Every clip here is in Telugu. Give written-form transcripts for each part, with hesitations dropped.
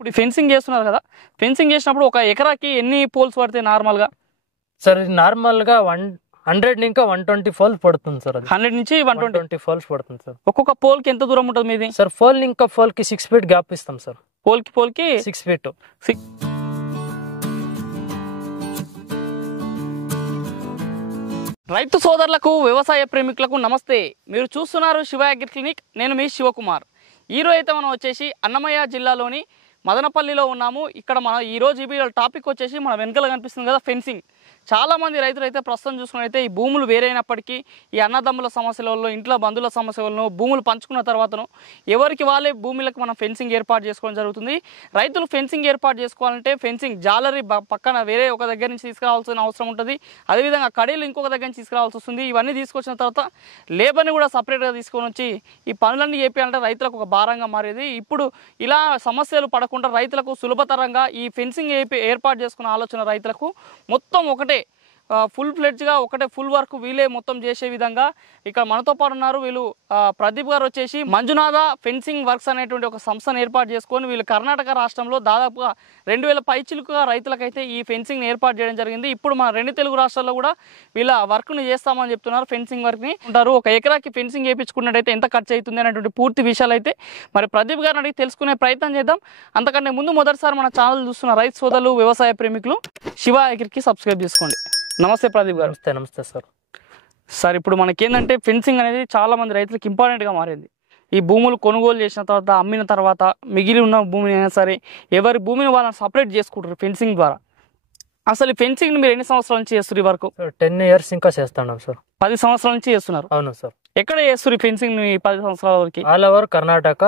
ఇప్పుడు ఫెన్సింగ్ చేస్తున్నారు కదా, ఫెన్సింగ్ చేసినప్పుడు ఒక ఎకరాకి ఎన్ని పోల్స్ పడతాయి నార్మల్గా? సార్ ఇది నార్మల్గా 100 ఇంకా 120 ఫోల్స్ పడుతుంది సార్. 100 నుంచి 120 ఫోల్స్ పడుతుంది సార్. ఒక్కొక్క పోల్కి ఎంత దూరం ఉంటుంది మీది? సార్ పోల్ ఇంకా పోల్కి 6 ఫీట్ గ్యాప్ ఇస్తాం సార్. పోల్కి 6 ఫీట్. రైతు సోదరులకు వ్యవసాయ ప్రేమికులకు నమస్తే. మీరు చూస్తున్నారు శివ అగ్రి క్లినిక్. నేను మీ శివకుమార్. ఈరోజు అయితే మనం వచ్చేసి అన్నమయ్య జిల్లాలోని మదనపల్లిలో ఉన్నాము. ఇక్కడ మన ఈరోజు ఈ వీడియో టాపిక్ వచ్చేసి మన వెనకాల కనిపిస్తుంది కదా ఫెన్సింగ్. చాలామంది రైతులు అయితే ప్రస్తుతం చూసుకున్నైతే ఈ భూములు వేరైనప్పటికీ ఈ అన్నదమ్ముల సమస్యల వల్ల, ఇంట్లో బంధువుల సమస్య వల్ల భూములు పంచుకున్న తర్వాతను ఎవరికి వాళ్ళే భూములకు మనం ఫెన్సింగ్ ఏర్పాటు చేసుకోవడం జరుగుతుంది. రైతులు ఫెన్సింగ్ ఏర్పాటు చేసుకోవాలంటే ఫెన్సింగ్ జాలరీ పక్కన వేరే ఒక దగ్గర నుంచి తీసుకురావాల్సిన అవసరం ఉంటుంది. అదేవిధంగా కడీలు ఇంకొక దగ్గర నుంచి తీసుకురావాల్సి వస్తుంది. ఇవన్నీ తీసుకొచ్చిన తర్వాత లేబర్ని కూడా సపరేట్గా తీసుకొని వచ్చి ఈ పనులన్నీ చేయాలంటే రైతులకు ఒక భారంగా మారేది. ఇప్పుడు ఇలా సమస్యలు పడకుండా రైతులకు సులభతరంగా ఈ ఫెన్సింగ్ ఏర్పాటు చేసుకున్న ఆలోచన రైతులకు మొత్తం ఒకటే ఫుల్ ఫ్లెడ్జ్గా ఒకటే ఫుల్ వర్క్ వీలే మొత్తం చేసే విధంగా ఇక్కడ మనతో పాటు ఉన్నారు. వీళ్ళు ప్రదీప్ గారు వచ్చేసి మంజునాథ ఫెన్సింగ్ వర్క్స్ అనేటువంటి ఒక సంస్థను ఏర్పాటు చేసుకొని వీళ్ళు కర్ణాటక రాష్ట్రంలో దాదాపుగా 2000 పైచిలుకుగా రైతులకైతే ఈ ఫెన్సింగ్ ఏర్పాటు చేయడం జరిగింది. ఇప్పుడు మన 2 తెలుగు రాష్ట్రాల్లో కూడా వీళ్ళ వర్క్ని చేస్తామని చెప్తున్నారు. ఫెన్సింగ్ వర్క్ని ఉంటారు. ఒక ఎకరాకి ఫెన్సింగ్ వేయించుకున్నట్టయితే ఎంత ఖర్చు అవుతుంది అనేటువంటి పూర్తి విషయాలు అయితే మరి ప్రదీప్ గారిని అడిగి తెలుసుకునే ప్రయత్నం చేద్దాం. అంతకంటే ముందు మొదటిసారి మన ఛానల్ చూస్తున్న రైతు సోదరులు, వ్యవసాయ ప్రేమికులు శివ అగ్రికి సబ్స్క్రైబ్ చేసుకోండి. నమస్తే ప్రదీప్ గారు. నమస్తే సార్. సార్ ఇప్పుడు మనకేంటంటే ఫెన్సింగ్ అనేది చాలా మంది రైతులకు ఇంపార్టెంట్గా మారింది. ఈ భూములు కొనుగోలు చేసిన తర్వాత, అమ్మిన తర్వాత మిగిలి ఉన్న భూమిని అయినా సరే ఎవరి భూమిని వాళ్ళని సపరేట్ చేసుకుంటారు ఫెన్సింగ్ ద్వారా. అసలు ఈ ఫెన్సింగ్ మీరు ఎన్ని సంవత్సరాల నుంచి చేస్తారు? ఈ వరకు 10 ఇయర్స్ ఇంకా చేస్తున్నాం సార్. 10 సంవత్సరాల నుంచి చేస్తున్నారు? అవును సార్. ఎక్కడ చేస్తారు ఈ ఫెన్సింగ్ 10 సంవత్సరాల వరకు? ఆల్ ఓవర్ కర్ణాటక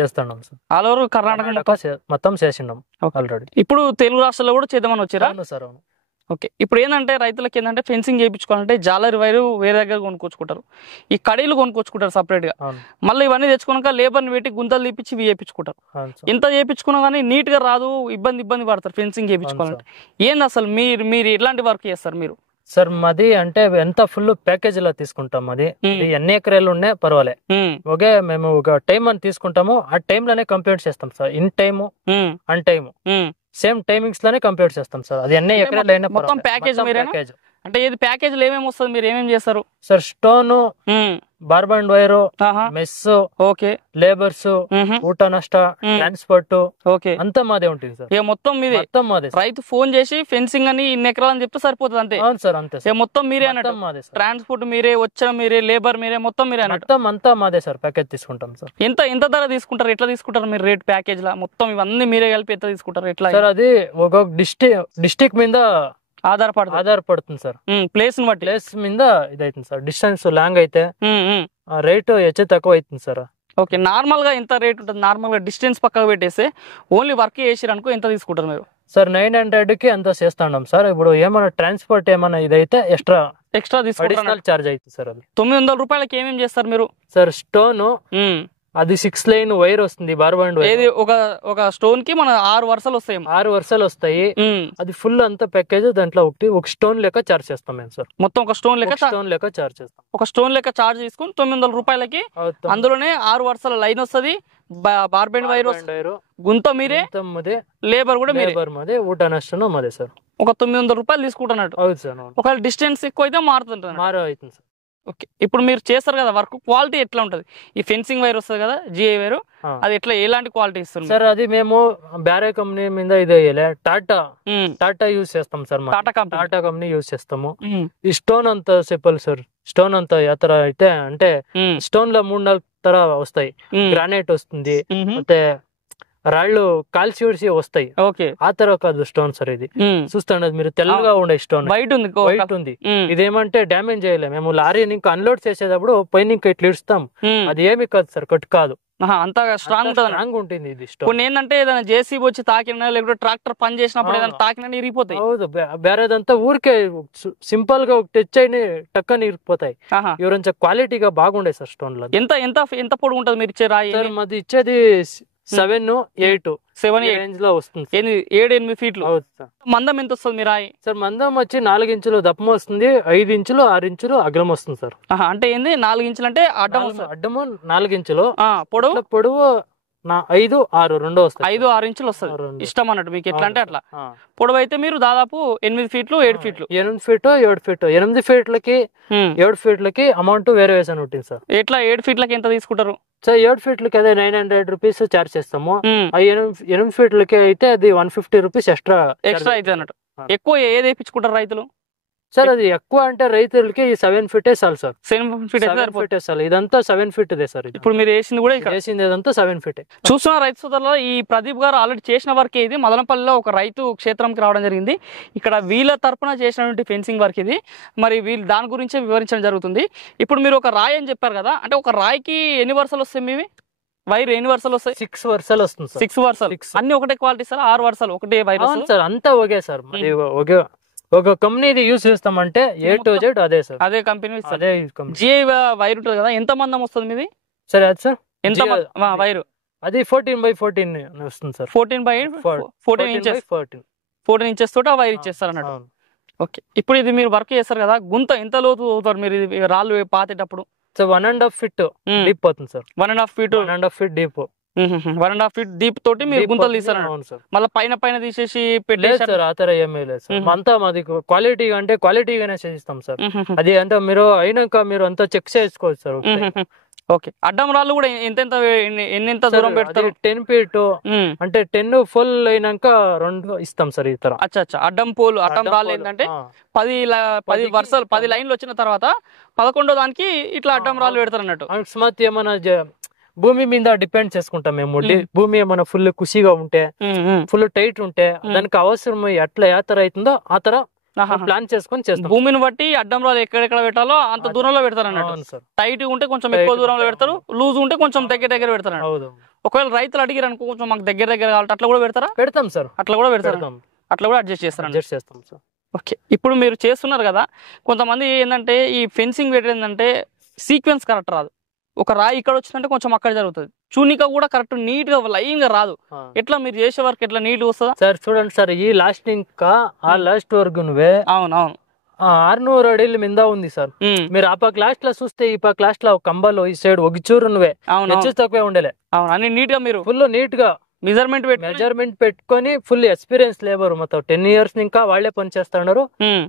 చేస్తున్నాం సార్. ఆల్ ఓవర్ కర్ణాటక మొత్తం చేసినాం ఆల్రెడీ. ఇప్పుడు తెలుగు రాష్ట్రాల్లో కూడా చేద్దామని వచ్చారా? అవును సార్. అవును. ఓకే. ఇప్పుడు ఏంటంటే రైతులకి ఏంటంటే ఫెన్సింగ్ చేయించుకోవాలంటే జాలరీ వైరు వేరే దగ్గర కొనుక్కొచ్చుకుంటారు, ఈ కడీలు కొనుక్కొచ్చుకుంటారు సపరేట్గా. మళ్ళీ ఇవన్నీ తెచ్చుకున్నాక లేబర్ని పెట్టి గుంతలు తీపిచ్చి చేయించుకుంటారు. ఇంత చేయించుకున్నా కానీ నీట్గా రాదు, ఇబ్బంది పడతారు ఫెన్సింగ్ చేయించుకోవాలంటే. ఏంది అసలు మీరు ఎట్లాంటి వర్క్ చేస్తారు మీరు? సార్ మాది అంటే ఎంత ఫుల్ ప్యాకేజ్ లో తీసుకుంటాం. అది ఎన్ని ఎకరాలు ఉన్నాయి పర్వాలే, ఓకే. మేము ఒక టైం అని తీసుకుంటాము, ఆ టైం లోనే కంప్లీట్ చేస్తాం sir. In time an time same timings లోనే కంప్లీట్ చేస్తాం సార్. అది ఎన్ని ఎకరాలు అయినా మొత్తం ప్యాకేజ్ అంటే ఏది ప్యాకేజ్ లో ఏమేమి వస్తుంది, మీరు ఏమేమి చేస్తారు sir? Stone, barbed wire, mesh, okay, labours, ఊట నష్ట, ట్రాన్స్పోర్ట్, ఓకే, అంతా మాదే ఉంటుంది సార్. మొత్తం మీదే? మొత్తం మాదే. రైతు ఫోన్ చేసి ఫెన్సింగ్ అని ఇన్ని ఎకరాలు అని చెప్తే సరిపోతుంది అంతే? అవును సార్, అంతే సార్. మొత్తం మీరే అన్నట్టు? మాదే సార్. ట్రాన్స్పోర్ట్ మీరే, వచ్చా మీరే, లేబర్ మీరే, మొత్తం మీరే అన్నట్టు? మొత్తం అంతా మాదే సార్. ప్యాకేజ్ తీసుకుంటాం సార్. ఎంత ధర తీసుకుంటారు? ఎట్లా తీసుకుంటారు మీరు రేట్ ప్యాకేజ్ లా? మొత్తం ఇవన్నీ మీరే కలిపి ఎంత తీసుకుంటారు? ఎట్లా సార్? అది ఒక డిస్ట్రిక్ట్ మీద ఆధారపడుతుంది సార్. ప్లేస్ మీద ఇదైతుంది సార్. డిస్టెన్స్ లాంగ్ అయితే రేటు హెచ్చు తక్కువ అవుతుంది సార్. ఓకే. నార్మల్ గా ఎంత రేట్ ఉంటుంది? నార్మల్ గా డిస్టెన్స్ పక్కకు పెట్టేస్తే ఓన్లీ వర్క్ చేసారు అనుకో ఎంత తీసుకుంటారు మీరు? సార్ 900 కి అంత చేస్తున్నాం సార్. ఇప్పుడు ఏమైనా ట్రాన్స్పోర్ట్ ఏమైనా ఇదైతే ఎక్స్ట్రా తీసుకుంటారు, చార్జ్ అవుతుంది సార్. అది 900 రూపాయలకి ఏమేమి చేస్తారు మీరు? సార్ స్టోన్ అది 6 లైన్ వైర్ వస్తుంది, బార్బండ్ వైర్. ఏది ఒక స్టోన్ కి మన 6 వరుసలు వస్తాయి. 6 వరుసలు వస్తాయి. అది ఫుల్ అంతా ప్యాకేజ్. దాంట్లో ఒక స్టోన్ లెక్క చార్జ్ చేస్తాం మేము సార్. మొత్తం ఒక స్టోన్ లెక్క చార్జ్ చేస్తాం. ఒక స్టోన్ లెక్క చార్జ్ తీసుకుని 900 రూపాయలకి అందులోనే 6 వరుసల లైన్ వస్తుంది, బార్బెండ్ వైర్, గుంత మీరే, లేబర్ కూడా మీరే, ఊట నష్టం మాదే సార్. ఒక 900 రూపాయలు తీసుకుంటున్నట్టు. అవును సార్. ఒకవేళ డిస్టెన్స్ ఎక్కువ అయితే మారుతుంటుంది. అవుతుంది సార్. ఓకే. ఇప్పుడు మీరు చేస్తారు కదా వర్క్, క్వాలిటీ ఎట్లా ఉంటుంది? ఈ ఫెన్సింగ్ వైర్ వస్తుంది కదా, జిఐ వైర్, అది ఎలాంటి క్వాలిటీ ఇస్తుంది సార్? అది మేము బ్యారే కంపెనీ మీద ఇది టాటా యూజ్ చేస్తాం సార్. టాటా కంపెనీ యూజ్ చేస్తాము. ఈ స్టోన్ అంతా చెప్పాలి సార్. స్టోన్ అంతా యాత్ర అయితే అంటే స్టోన్ లో 3-4 తర వస్తాయి. గ్రానైట్ వస్తుంది, ಮತ್ತೆ రాళ్ళు కాల్చి వస్తాయి. ఓకే. ఆ తర్వాత కాదు స్టోన్ సార్. ఇది చూస్తాండి మీరు, తెల్లగా ఉండే స్టోన్ వైట్ ఉంది. ఇదేమంటే డ్యామేజ్ చేయలేము. మేము లారీని ఇంకా అన్లోడ్ చేసేటప్పుడు పైన ఇంకా ఇట్లా ఇస్తాం. అది ఏమి కాదు సార్, కట్ కాదు, అంతా స్ట్రాంగ్ ఉంటుంది. ఇది స్టోన్ కొన్ని ఏంటంటే ఏదైనా జేసీబీ వచ్చి తాకినా, లేకపోతే ట్రాక్టర్ పని చేసినప్పుడు ఏదైనా తాకినా ఇరిగిపోతాయి. వేరేదంతా ఊరికే సింపుల్ గా టచ్ అయిన టక్కని ఇరిగిపోతాయి. ఎవరంతా క్వాలిటీగా బాగుండే సార్ స్టోన్ లో. ఎంత పొడుగు ఉంటుంది మీరు ఇచ్చే రాయి? మాది ఇచ్చేది 7-8 రేంజ్ లో వస్తుంది. 7-8 ఫీట్లు. మందం ఎంత వస్తుంది మీ రాయి? సార్ మందం వచ్చి 4 ఇంచులు దప్పం వస్తుంది, 5 ఇంచులు 6 ఇంచులు అగలం వస్తుంది సార్. అంటే ఏంది 4 ఇంచులు అంటే అడ్డము 4 ఇంచులు, పొడవు నా 5, 6 రెండో వస్తాయి. 5, 6 ఇంచులు వస్తుంది ఇష్టం అన్నట్టు మీకు ఎట్లా అంటే అట్లా. పొడవు అయితే మీరు దాదాపు 8 ఫీట్లు 7 ఫీట్లు 8 ఫీట్ 7 ఫీట్ 8 ఫీట్లకి 7 ఫీట్లకి అమౌంట్ వేరే వేసాను ఉంటుంది సార్. ఎట్లా 7 ఫీట్లకి ఎంత తీసుకుంటారు సార్? 7 ఫీట్లకి అదే 900 రూపీస్ చార్జ్ చేస్తాము. 8 ఫీట్లకి అయితే అది 150 రూపీస్ ఎక్స్ట్రా అయితే అన్నట్టు. ఎక్కువ ఏది వేయించుకుంటారు రైతులు? సార్ అది ఎక్కువ అంటే రైతులకి 7 ఫీటే చాలు సార్. 7 ఫీట్ చాలు. ఇదంతా 7 ఫీట్ దే సార్. ఇప్పుడు మీరు వేసింది కూడా ఇక్కడ వేసింది ఇదంతా 7 ఫీటే. చూస్తున్న రైతు సోదరులు, ఈ ప్రదీప్ గారు ఆల్రెడీ చేసిన వర్క్ ఇది మదనపల్లిలో ఒక రైతు క్షేత్రంకి రావడం జరిగింది. ఇక్కడ వీళ్ళ తరపున చేసినటువంటి ఫెన్సింగ్ వర్క్ ఇది. మరి వీళ్ళు దాని గురించే వివరించడం జరుగుతుంది. ఇప్పుడు మీరు ఒక రాయి అని చెప్పారు కదా, అంటే ఒక రాయికి ఎన్ని వరుసలు వస్తాయి మీవి? వైర్ ఎన్ని వరుసలు వస్తాయి? 6 వరుసలు వస్తుంది సార్. 6 వరుసలు అన్ని ఒకటే క్వాలిటీ సార్? 6 వరుసలు ఒకటే వైర్ సార్? అంతా ఒకే సార్. ఒక కంపెనీది యూజ్ చేస్తామంటే A to Z అదే సార్. అదే కంపెనీ అదే జిఐ వైర్ ఉంటుంది కదా, ఎంత మందం వస్తుంది మీది? సరే అది సార్ ఎంత వైర్? అది 14x14 వస్తుంది సార్. 14 ఇంచెస్ తోటి ఆ వైర్ ఇచ్చేస్తారు అన్నట్టు. ఓకే, ఇప్పుడు ఇది మీరు వర్క్ చేస్తారు కదా, గుంత ఎంత లోతు అవుతారు మీరు రాళ్ళు పాతేటప్పుడు? సో 1.5 ఫీట్ డీప్ అవుతుంది sir. 1.5 feet 1.5 feet deep 1.5 feet deep తోటి మీరు గుంతలు తీస్తారు. మళ్ళీ పైన తీసేసి పెట్టలేదు సార్. ఆ తర ఏమీ లేదు సార్. అంతా మాది క్వాలిటీ అంటే క్వాలిటీగానే చేస్తాం సార్. అది అంటే మీరు అయినాక మీరు అంతా చెక్ చేసుకోవచ్చు సార్. ఓకే, అడ్డం రాళ్ళు కూడా ఎంత దూరం పెడతారు? 10 ఫీట్ అంటే 10 ఫుల్ అయినాక 2 ఇస్తాం సార్. ఈ తర అడ్డం రాళ్ళు ఏంటంటే 10 వరుసలు 10 లైన్లు వచ్చిన తర్వాత 11వ దానికి ఇట్లా అడ్డం రాళ్ళు పెడతారు అన్నట్టు. అకస్మాత్ ఏమైనా భూమి మీద డిపెండ్ చేసుకుంటాం మేము. భూమి ఏమైనా ఫుల్ కుషిగా ఉంటే, ఫుల్ టైట్ ఉంటే, దానికి అవసరం ఎట్లా యాతర అవుతుందో ఆ తర ప్లాన్ చేసుకొని చేస్తాం. భూమిని బట్టి అడ్డం రాళ్ళు ఎక్కడెక్కడ పెట్టాలో అంత దూరంలో పెడతారు అన్నట్టు. టైట్ ఉంటే కొంచెం ఎక్కువ దూరంలో పెడతారు, లూజ్ ఉంటే కొంచెం దగ్గర పెడతారు. ఒకవేళ రైతులు అడిగారు అనుకో కొంచెం మాకు దగ్గర కావాలి అట్లా కూడా పెడతారా? పెడతాం సార్. అట్లా కూడా పెడతాం. అట్లా కూడా అడ్జస్ట్ చేస్తాం సార్. ఓకే, ఇప్పుడు మీరు చేస్తున్నారు కదా, కొంతమంది ఏంటంటే ఈ ఫెన్సింగ్ పెట్టేది ఏంటంటే సీక్వెన్స్ కరెక్ట్ రాదు. ఒక రాయి ఇక్కడ వచ్చిందంటే కొంచెం అక్కడ జరుగుతుంది. చూనిక కూడా కరెక్ట్ నీట్ గా లైన్ గా రాదు. ఎట్లా మీరు చేసే వర్క్ ఎట్లా నీట్ గా వస్తుందా సార్? చూడండి సార్, ఈ లాస్ట్ ఇంకా ఆ లాస్ట్ వరకు నువ్వే 600 అడుగుల మీద ఉంది సార్. మీరు ఆ పక్క లాస్ట్ లో చూస్తే ఈ పక్క లాస్ట్ లో కంబాలో ఈ సైడ్ ఒక చూరు నువ్వే తక్కువే ఉండలే. అన్ని నీట్ గా మీరు ఫుల్ నీట్ గా మెజర్మెంట్ పెట్టుకొని ఫుల్ ఎక్స్పీరియన్స్ లేబర్ మొత్తం 10 years ఇంకా వాళ్ళే పని చేస్తున్నారు.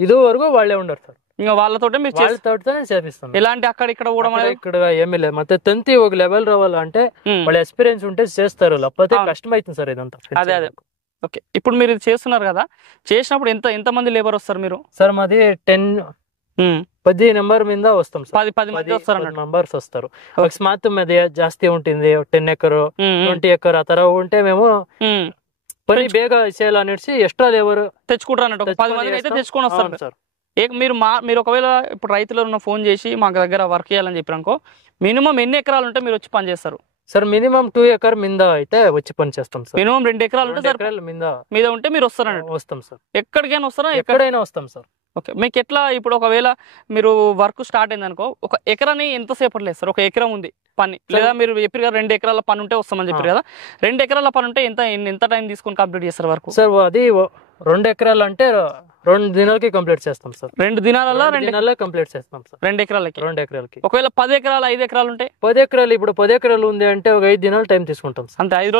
ఇది వరకు వాళ్ళే ఉండరు సార్. ఇంకా వాళ్ళతో చేపిస్తాం. ఇలాంటి అక్కడ ఇక్కడ కూడా ఇక్కడ ఏమీ లేదు. ಮತ್ತೆ తంతి ఒక లెవెల్ రావాలంటే వాళ్ళ ఎక్స్పీరియన్స్ ఉంటే చేస్తారు, లేకపోతే కష్టం అవుతుంది సార్ ఇదంతా. అదే ఓకే, ఇప్పుడు మీరు చేస్తున్నారు కదా, చేసినప్పుడు ఎంత మంది లేబర్ వస్తారు మీరు? సార్ మాది 10 నెంబర్ మీద వస్తాం సార్. 10 మంది వస్తారు, మెంబర్స్ వస్తారు. అకస్మాత్ మీద జాస్తి ఉంటుంది, 10 ఎకర్ 20 ఎకర్ ఆ తర ఉంటే మేము పని బేగా చేయాలనేసి ఎక్స్ట్రా లేబర్ తెచ్చుకుంటారు అన్నట్టు. 10 మంది అయితే తెచ్చుకొని వస్తారు సార్. మీరు ఒకవేళ ఇప్పుడు రైతులు ఫోన్ చేసి మాకు దగ్గర వర్క్ చేయాలని చెప్పారు అనుకో, మినిమం ఎన్ని ఎకరాలు ఉంటే మీరు వచ్చి పని చేస్తారు సార్? మినిమం 2 ఎకర్ మీద అయితే వచ్చి పని చేస్తాం సార్. మినిమం 2 ఎకరాలు ఉంటే సార్ మీద ఉంటే మీరు వస్తారండి? వస్తాం సార్. ఎక్కడికైనా వస్తారా? ఎక్కడైనా వస్తాం సార్. ఓకే, మీకు ఎట్లా ఇప్పుడు ఒకవేళ మీరు వర్క్ స్టార్ట్ అయింది అనుకో, ఒక ఎకరాని ఎంతసేపట్లో వేస్తారు? ఒక ఎకరం ఉంది పని, లేదా మీరు చెప్పారు కదా 2 ఎకరాల పని ఉంటే వస్తామని చెప్పారు కదా, 2 ఎకరాల పని ఉంటే ఎంత టైం తీసుకొని కంప్లీట్ చేస్తారు వర్క్ సార్? అది 2 ఎకరాలు అంటే 2 దినాలకి కంప్లీట్ చేస్తాం సార్. 2 దినాలలో కంప్లీట్ చేస్తాం సార్. 2 ఎకరాలకి. ఒకవేళ 10 ఎకరాలు 5 ఎకరాలు ఉంటే? 10 ఎకరాలు ఇప్పుడు 10 ఎకరాలు ఉంది అంటే ఒక 5 దినాలు టైం తీసుకుంటాం సార్. అంటే 5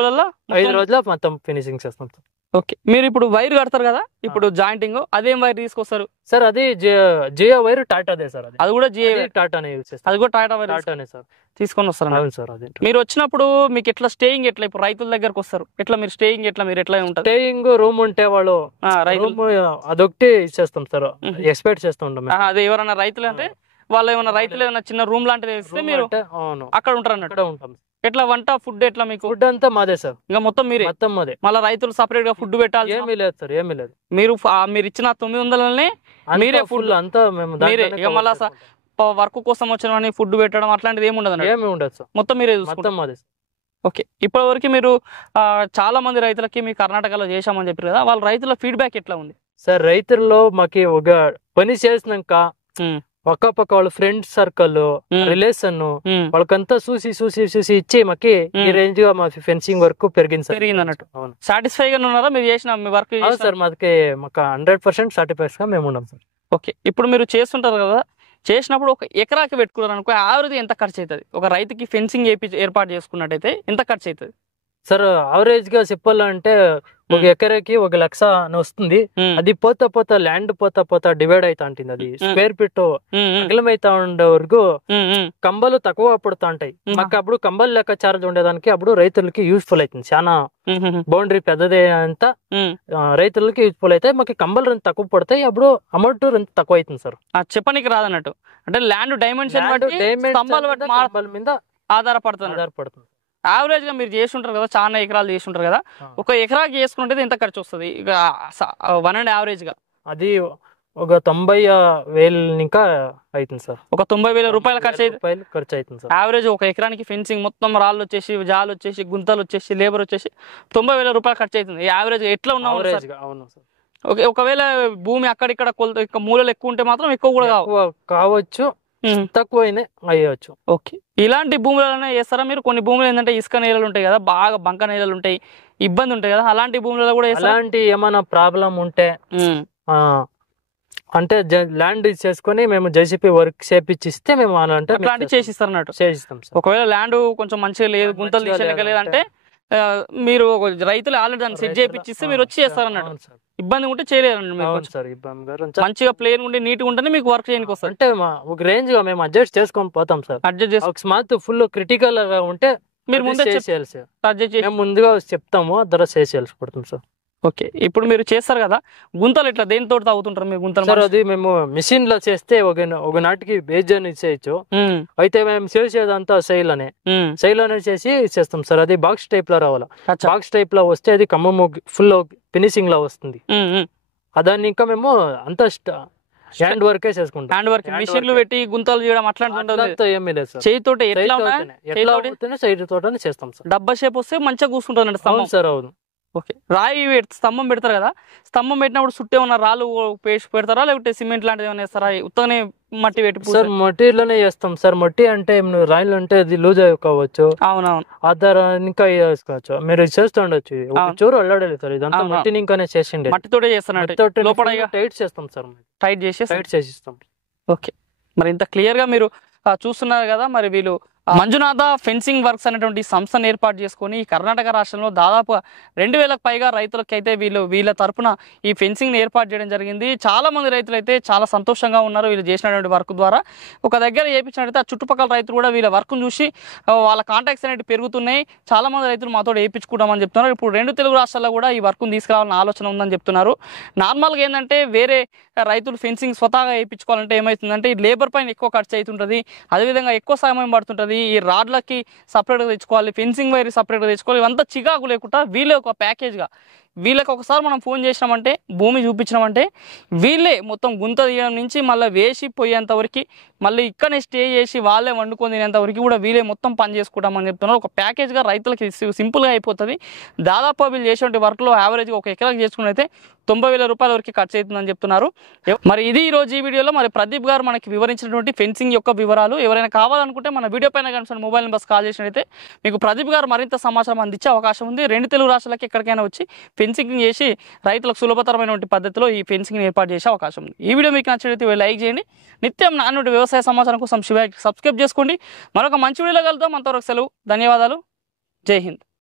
రోజుల్లో మొత్తం ఫినిషింగ్ చేస్తాం సార్. ఓకే, మీరు ఇప్పుడు వైర్ కడతారు కదా, ఇప్పుడు జాయింటింగ్ అదేం వైర్ తీసుకొస్తారు సార్? అది జియో వైర్ టాటాదే సార్. అది కూడా జియో టాటానే యూజ్ చేస్తారు. అది కూడా టాటానే సార్ తీసుకొని వస్తారు సార్. అది మీరు వచ్చినప్పుడు మీకు ఎట్లా స్టేయింగ్ ఎట్లా? ఇప్పుడు రైతుల దగ్గరకు వస్తారు, ఎట్లా మీరు స్టేయింగ్ ఎట్లా ఉంటుంది? స్టేయింగ్ రూమ్ ఉంటే వాళ్ళు అదొకటి ఇచ్చేస్తాం సార్, ఎక్స్పెక్ట్ చేస్తూ ఉంటాం. అదే ఎవరైనా రైతులు అంటే వాళ్ళు ఏమైనా చిన్న రూమ్ లాంటిది ఇస్తే మీరు అక్కడ ఉంటారు అన్నట్టు. ఉంటాం. ఎట్లా వంట ఫుడ్ ఎట్లా? మీకు ఫుడ్ అంతా మాదే సార్. ఇంకా మొత్తం మీరే? మొత్తం మాదే. మళ్ళీ రైతులు సపరేట్ గా ఫుడ్ పెట్టాలి? ఏమీ లేదు సార్, ఏమీ లేదు. మీరు ఇచ్చిన 900 మీరే ఫుడ్ అంతా మీరే. ఇక మళ్ళీ వర్క్ కోసం వచ్చిన ఫుడ్ పెట్టడం అట్లాంటిది ఏమి ఉండదు? ఏమి ఉండదు సార్, మొత్తం మీరే మొత్తం మాదే. ఓకే, ఇప్పటి వరకు మీరు చాలా మంది రైతులకి మీ కర్ణాటకలో చేశామని చెప్పారు కదా, వాళ్ళ రైతుల ఫీడ్బ్యాక్ ఎట్లా ఉంది సార్? రైతుల్లో మాకి ఒక పని చేసినాక పక్క పక్క వాళ్ళ ఫ్రెండ్ సర్కిల్ రిలేషన్ వాళ్ళకంతా చూసి ఇచ్చి మాకి ఈ రేంజ్ గా మా ఫెన్సింగ్ వర్క్ పెరిగింది అన్నట్టు. సాటిస్ఫై గా ఉన్నారా మీరు చేసిన మీ వర్క్? సార్ మాకు 100% సాటిస్ఫైడ్ గా మేము ఉన్నాం సార్. ఓకే, ఇప్పుడు మీరు చేస్తుంటారు కదా, చేసినప్పుడు ఒక ఎకరాకి పెట్టుకున్నారు అనుకో, యావరేజ్ ఎంత ఖర్చు అవుతుంది? ఒక రైతుకి ఫెన్సింగ్ ఏర్పాటు చేసుకున్నట్టయితే ఎంత ఖర్చు అవుతుంది? సార్ అవరేజ్ గా చెప్పాలంటే ఒక ఎకరాకి 1,00,000 అని వస్తుంది. అది పోతా ల్యాండ్ పోతా డివైడ్ అవుతా ఉంటుంది. అది స్క్వేర్ ఫీట్ అగలమైతా ఉండే వరకు కంబలు తక్కువ పడుతూ ఉంటాయి. మాకు అప్పుడు కంబలు లెక్క చార్జ్ ఉండేదానికి అప్పుడు రైతులకి యూస్ఫుల్ అవుతుంది. చాలా బౌండరీ పెద్దదే అంతా రైతులకి యూస్ఫుల్ అయితే మాకు కంబలు రెండు తక్కువ పడతాయి. అప్పుడు అమౌంట్ రెండు తక్కువ అవుతుంది సార్. చెప్పనీకి రాదన్నట్టు. అంటే ల్యాండ్ డైమెన్షన్ మీద ఆధారపడుతుంది. యావరేజ్ గా మీరు చేసి ఉంటారు కదా, చాలా ఎకరాలు చేసి ఉంటారు కదా, ఒక ఎకరాకి చేసుకుంటే ఎంత ఖర్చు వస్తుంది ఇక 1 యావరేజ్ గా? అది ఒక 90,000 ఇంకా అవుతుంది సార్. ఒక 90,000 రూపాయల ఖర్చు అవుతుంది సార్ యావరేజ్. ఒక ఎకరానికి ఫెన్సింగ్ మొత్తం రాళ్ళు వచ్చేసి, జాలు వచ్చేసి, గుంతలు వచ్చేసి, లేబర్ వచ్చేసి 90,000 రూపాయలు ఖర్చు అవుతుంది యావరేజ్. ఎట్లా ఉన్నావు? అవును సార్. ఒకవేళ భూమి అక్కడిక్కడ కొలత మూలలు ఎక్కువ ఉంటే మాత్రం ఎక్కువ కూడా కావచ్చు, తక్కువ అయ్యవచ్చు. ఓకే. ఇలాంటి భూములలోనే చేస్తారా మీరు? కొన్ని భూములు ఏంటంటే ఇసుక నేలలు ఉంటాయి కదా, బాగా బంక నేలలు ఉంటాయి, ఇబ్బంది ఉంటాయి కదా, అలాంటి భూములలో కూడా అలాంటి ఏమైనా ప్రాబ్లం ఉంటే అంటే ల్యాండ్ చేసుకుని మేము జేసీపీ వర్క్ చేపిచ్చిస్తే మేము అలాంటి చేసిస్తారు అన్నట్టు. చేసిస్తాం. ఒకవేళ ల్యాండ్ కొంచెం మంచిగా లేదు, గుంతలు తీసేయక లేదంటే మీరు రైతులు ఆల్రెడీ దాన్ని సెట్ చేపిచ్చిస్తే మీరు వచ్చి చేస్తారు అన్నట్టు. ఇబ్బంది ఉంటే చేయలేరండి. మంచిగా ప్లేన్ ఉండి నీట్ ఉంటేనే మీకు వర్క్ చేయడానికి వస్తుంది. అంటే ఒక రేంజ్ గా మేము అడ్జస్ట్ చేసుకొని పోతాం సార్. అడ్జస్ట్ చేసి అకస్మాత్ ఫుల్ క్రిటికల్ గా ఉంటే మీరు ముందే చేయాలి సార్. ముందుగా చెప్తాము, అద్దర చేసేయాల్సి పడుతుంది సార్. ఓకే. ఇప్పుడు మీరు చేస్తారు కదా గుంతలు, ఇట్లా దేనితో తవ్వుతుంటారు మీరు గుంతలు? సార్ అది మేము మిషన్ లో చేస్తే ఒక నాటికి బేజన్ చేయొచ్చు. అయితే మేము చేసేదంతా సైల్ అనే చేసి చేస్తాం సార్. అది బాక్స్ టైప్ లో రావాలా. బాక్స్ టైప్ లో వస్తే అది ఖమ్మం ఫుల్ ఫినిషింగ్ లో వస్తుంది. దాన్ని ఇంకా మేము అంతా హ్యాండ్ వర్కే చేసుకుంటాం. హ్యాండ్ వర్క్ మిషన్లు పెట్టి గుంతలు చేయడం అట్లాంటి ఏమీ లేదు సార్. చేయితోటే సైడ్ తోటనే చేస్తాం సార్. డబ్బా షేప్ వస్తే మంచిగా కూర్చుంటుంది స్తంభం సార్. అవును. ఓకే. రాయి స్తంభం పెడతారు కదా, స్తంభం పెట్టినప్పుడు చుట్టే ఉన్న రాళ్ళు పేస్ట్ పెడతారా లేకపోతే సిమెంట్ లాంటిది ఏమైనా వేస్తారా? ఉత్తనే మట్టి పెట్టి సార్ మట్టిలోనే చేస్తాం సార్. మట్టి అంటే రాయిలు అంటే అది లూజ్ అయిపోవచ్చు. అవునవును. ఆధార ఇంకా వేసుకోవచ్చు. మీరు చేస్తూ ఉండొచ్చు. చూరు అల్లాడలేదు సార్. ఇదంతా మట్టిని ఇంకానే చేసిండే. మట్టితోటే చేస్తాను. లోపల టైట్ చేస్తాం సార్. టైట్ చేసిస్తాం. ఓకే. మరి ఇంత క్లియర్ గా మీరు చూస్తున్నారు కదా. మరి వీళ్ళు మంజునాథ ఫెన్సింగ్ వర్క్స్ అనేటువంటి సంస్థను ఏర్పాటు చేసుకొని కర్ణాటక రాష్ట్రంలో దాదాపు 2,000కు పైగా రైతులకి అయితే వీళ్ళ తరపున ఈ ఫెన్సింగ్ ని ఏర్పాటు చేయడం జరిగింది. చాలా మంది రైతులు అయితే చాలా సంతోషంగా ఉన్నారు వీళ్ళు చేసినటువంటి వర్క్ ద్వారా. ఒక దగ్గర చేయించినట్టయితే ఆ చుట్టుపక్కల రైతులు కూడా వీళ్ళ వర్క్ చూసి వాళ్ళ కాంటాక్ట్స్ అనేవి పెరుగుతున్నాయి. చాలా మంది రైతులు మాతో వేయించుకుంటామని చెప్తున్నారు. ఇప్పుడు 2 తెలుగు రాష్ట్రాల్లో కూడా ఈ వర్క్ తీసుకురావాలని ఆలోచన ఉందని చెప్తున్నారు. నార్మల్గా ఏంటంటే వేరే రైతులు ఫెన్సింగ్ స్వతహాగా వేయించుకోవాలంటే ఏమవుతుందంటే ఈ లేబర్ పైన ఎక్కువ ఖర్చు అవుతుంటుంది, అదేవిధంగా ఎక్కువ సమయం పడుతుంటుంది. ఈ రాడ్లకి సపరేట్గా తెచ్చుకోవాలి, ఫెన్సింగ్ వైర్ సపరేట్గా తెచ్చుకోవాలి. ఇవంతా చికాకు లేకుండా వీళ్ళే ఒక ప్యాకేజ్గా వీళ్ళకి ఒకసారి మనం ఫోన్ చేసినామంటే, భూమి చూపించినామంటే వీళ్ళే మొత్తం గుంత తీయడం నుంచి మళ్ళీ వేసి పోయేంత వరకు, మళ్ళీ ఇక్కడనే స్టే చేసి వాళ్ళే వండుకొని తినేంత వరకు కూడా వీళ్ళే మొత్తం పని చేసుకుంటామని చెప్తున్నారు. ఒక ప్యాకేజ్గా రైతులకి సింపుల్గా అయిపోతుంది. దాదాపు వీళ్ళు చేసేటువంటి వర్క్లో యావరేజ్గా ఒక ఎకరాకి చేసుకున్నైతే 90,000 రూపాయల వరకు ఖర్చు అవుతుందని చెప్తున్నారు. మరి ఇది ఈరోజు ఈ వీడియోలో మరి ప్రదీప్ గారు మనకి వివరించినటువంటి ఫెన్సింగ్ యొక్క వివరాలు. ఎవరైనా కావాలనుకుంటే మన వీడియో పైన కనుక మొబైల్ నెంబర్స్ కాల్ చేసినట్టయితే మీకు ప్రదీప్ గారు మరింత సమాచారం అందించే అవకాశం ఉంది. 2 తెలుగు రాష్ట్రాలకి ఎక్కడికైనా వచ్చి ఫెన్సింగ్ చేసి రైతులకు సులభతరమైనటువంటి పద్ధతిలో ఈ ఫెన్సింగ్ ఏర్పాటు చేసే అవకాశం ఉంది. ఈ వీడియో మీకు నచ్చినట్లయితే లైక్ చేయండి. నిత్యం నాన్నటి వ్యవసాయ సమాచారం కోసం శివాకి సబ్స్క్రైబ్ చేసుకోండి. మరొక మంచి వీడియోలో కలుద్దాం. అంతవరకు సెలవు. ధన్యవాదాలు. జై హింద్.